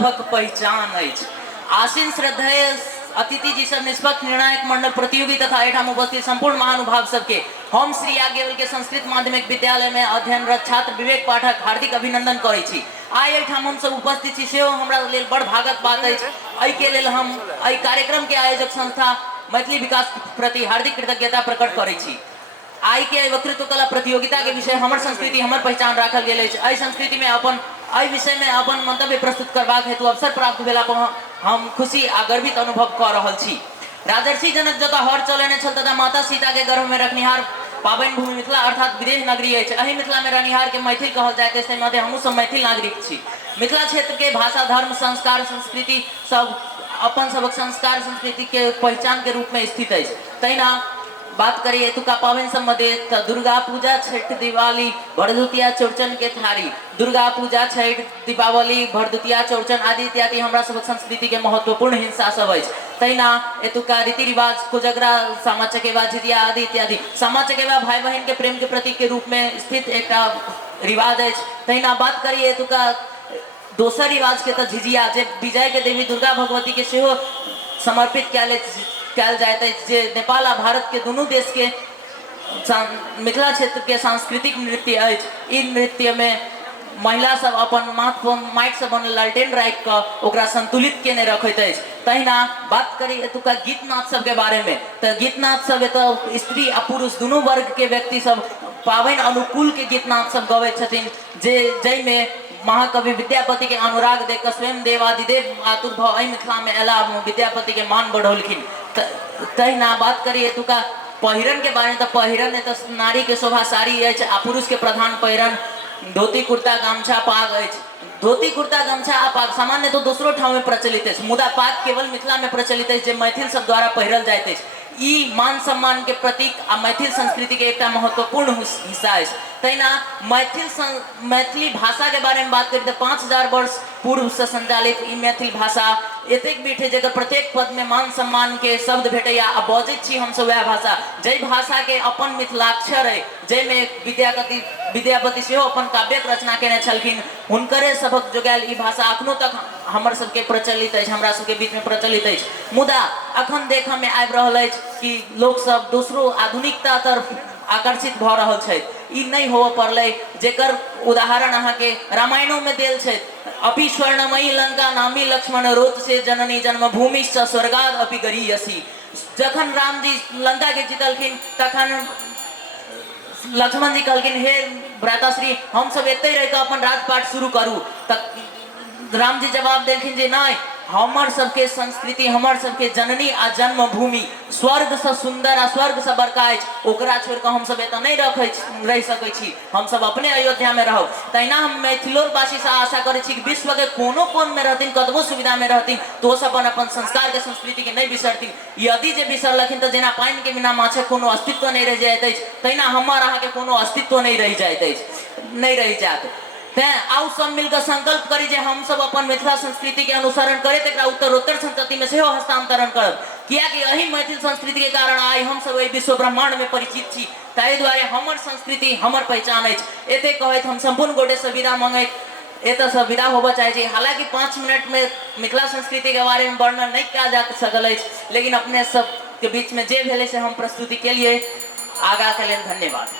सबक पहचान अछि। आसीन श्रद्धेय अतिथि जी सब, निष्पक्ष निर्णायक मंडल प्रतियोगी तथा एठाम उपस्थित संपूर्ण महानुभाव सबके हम श्री याज्ञवल्क्य के संस्कृत माध्यमिक विद्यालय में अध्ययनरत छात्र विवेक पाठक हार्दिक अभिनंदन करै छी। आइ एठाम हम सब उपस्थित छी सेहो हमरा लेल बड़ भागक बात अछि। एहि के लेल हम एहि कार्यक्रम के आयोजक संस्था मैथिली विकास प्रति हार्दिक कृतज्ञता प्रकट करै छी। आई के वक्तृत्व कला प्रतियोगिता के विषय हमर संस्कृति हमर पहचान राखल गेल अछि। एहि संस्कृति में अपन एहि विषय में अपन मंतव्य प्रस्तुत करबाक हेतु अवसर प्राप्त भेला पर हम खुशी आ गर्वित अनुभव कर रहल छी। राजर्षि जनक जतऽ हर चलने छल तथा माता सीता के गर्भ में रखनिहार पावन भूमि मिथिला अर्थात विदेह नगरी अछि। एहि मिथिला में रहनिहार के मैथिल कहल जाइत अछि। ताहि मध्य हमहूँ सब मैथिल नागरिक छी। मिथिला क्षेत्र के भाषा धर्म संस्कार संस्कृति सब अपन सबक संस्कार संस्कृति के पहचान के रूप में स्थित अछि। तहिना बात करिए एतुका पावन सब मध्य तो दुर्गा पूजा छठ दिवाली भरदुतिया चौड़चन के थारी, दुर्गा पूजा छठ दीपावली भरदुतिया चौड़चन आदि इत्यादि हमरा सबक संस्कृति के महत्वपूर्ण हिस्सा सब अछि। तहिना एतुका रीति रिवाज कोजगरा सामा चकेवा झिझिया आदि इत्यादि। सामा चकेवा भाई बहन के प्रेम के प्रतीक के रूप में स्थित एक रिवाज अछि। तहिना बात करिए एतुका दोसर रिवाज के तो झिझिया जे विजय के देवी दुर्गा भगवती के सेहो समर्पित कयल जाइत अछि, जे नेपाल आ भारत के दुनू देश के मिथिला क्षेत्र के सांस्कृतिक नृत्य अछि। इ नृत्य में महिला सब अपन माथ पर माटि से बनल लालटेन राखि कऽ ओकरा संतुलित केने रखैत अछि। तहिना बात करी एतुका गीत नाच सब के बारे में तो गीत नाच सब एतऽ स्त्री आ पुरुष दुनू वर्ग के व्यक्ति सब पावन अनुकूल के गीत नाच सब गबै छथिन, जै में महाकवि विद्यापति के अनुराग देख कऽ स्वयं देवादिदेव आतुर भऽ एहि मिथिला में अयला, विद्यापति के मान बढ़ौलखिन। तहिना बात करी एतुका पहिरन के बारे में तो पहिरन एतऽ नारी के शोभा साड़ी अछि आ पुरुष के प्रधान पहिरन धोती कुर्ता गमछा पाग अछि। धोती कुर्ता गमछा आ पाग सामान्य तो दोसरो ठाव में प्रचलित अछि, मुदा पाग केवल मिथिला में प्रचलित अछि जे मैथिल सब द्वारा पहिरल जाइत अछि। ई मान सम्मान के प्रतीक आ मैथिल संस्कृति के एक महत्वपूर्ण हिस्सा अछि। तहिना मैथिली भाषा के बारे में बात करी तो 5000 वर्ष पूर्व से संचालित ई मैथिली भाषा एतेक मीठ है जकर प्रत्येक पद में मान सम्मान के शब्द भेटैया आ बजैत छी हम सब वह भाषा। जै भाषा के अपन मिथिलाक्षर है, जै में विद्यापति सेहो अपन काव्यक रचना केने छलखिन। हुनकरे सबक जोगायल ई भाषा अखनो तक हमर सबके प्रचलित अछि, हमरा सबके बीच में प्रचलित अछि। मुदा अखन देखऽ में आबि रहल अछि कि लोग सब दोसरो आधुनिकता तरफ आकर्षित भऽ रहल छै। ई नहीं हो पड़लै, जेकर उदाहरण अहाँ के रामायणों में देल छै। अपि स्वर्णमयी लंका नामी लक्ष्मण रोत से जननी जन्मभूमि स्वर्गाद अपि गरीयसी। जखन राम जी लंका के जीतलखिन तखन लक्ष्मण जी कहलखिन हे भ्राताश्री हम सब एते रह के अपन राजपाट शुरू करू। तक राम जी जवाब देलखिन जे नहीं, हमर सबके संस्कृति हमर सबके जननी आ जन्मभूमि स्वर्ग से सुंदर आ स्वर्ग से बड़का अछि, ओकरा छोड़ के हम सब एतऽ नहीं रह सकै छी, हम सब अपने अयोध्या में रहब। तहिना हम मैथिलोवासी से आशा करै छी कि विश्व के कोनो कोन में रहथिन कतबो सुविधा में रहथिन तो सब अपन संस्कार के संस्कृति के नहीं बिसरथिन। यदि जे बिसरलखिन तो जेना पानि के बिना माछक कोनो अस्तित्व नहीं रह जाइत अछि, तहिना हमर अहाँ के कोनो अस्तित्व नहीं रह जाइत अछि, नहीं रह जायत। तैं आउ सब मिलकर संकल्प करी जे हम सब अपन मिथिला संस्कृति के अनुसरण करैत एकरा उत्तरोत्तर संतति में सेहो हस्तांतरण करब। कियाकि एही मैथिल संस्कृति के कारण आइ हम सब विश्व ब्रह्मांड में परिचित छी। ताहि दुआरे हमर संस्कृति हमर पहचान अछि। एते कहैत हम संपूर्ण गोटे से विदा मांगैत एतऽ से विदा होबऽ चाहे छी। हालांकि 5 मिनट में मिथिला संस्कृति के बारे में वर्णन नहीं किया जा सकल अछि, लेकिन अपने सब के बीच में जे भेलै से हम प्रस्तुति केलिए। आगा के लेल धन्यवाद।